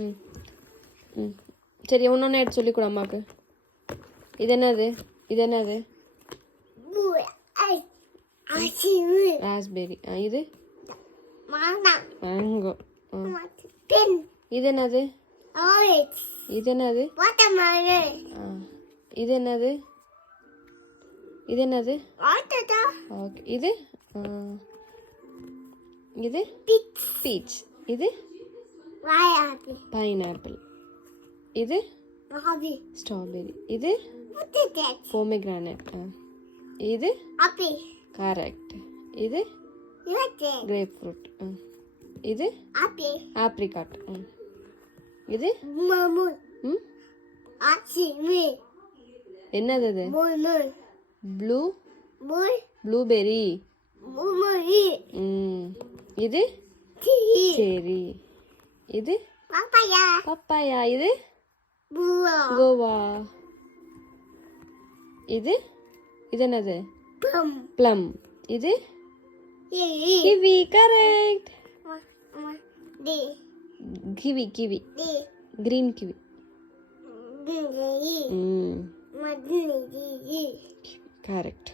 ம் ம் சரி ஒன்று எடுத்து சொல்லிக் கொடு அம்மாவுக்கு. இது என்னது? இது என்னது? ராஸ்பெரி. இது மேங்கோ. இது என்னது? இது என்னது? இது என்னது? இது என்னது? ஓகே. இது இது பீச். இது பைனாப்பிள். இது ஸ்ட்ராபெரி. இது பொமேகிரானேட். இது கரெக்ட். இது கிரேப் ஃப்ரூட். இது ஆப்ரிகாட். இது என்னது அது? ப்ளூபெரி. இது சரி. இது பப்பாயா. இது கோவா. இது என்னது? ப்ளம். இது kiwi. Correct. Kiwi green kiwi. Correct.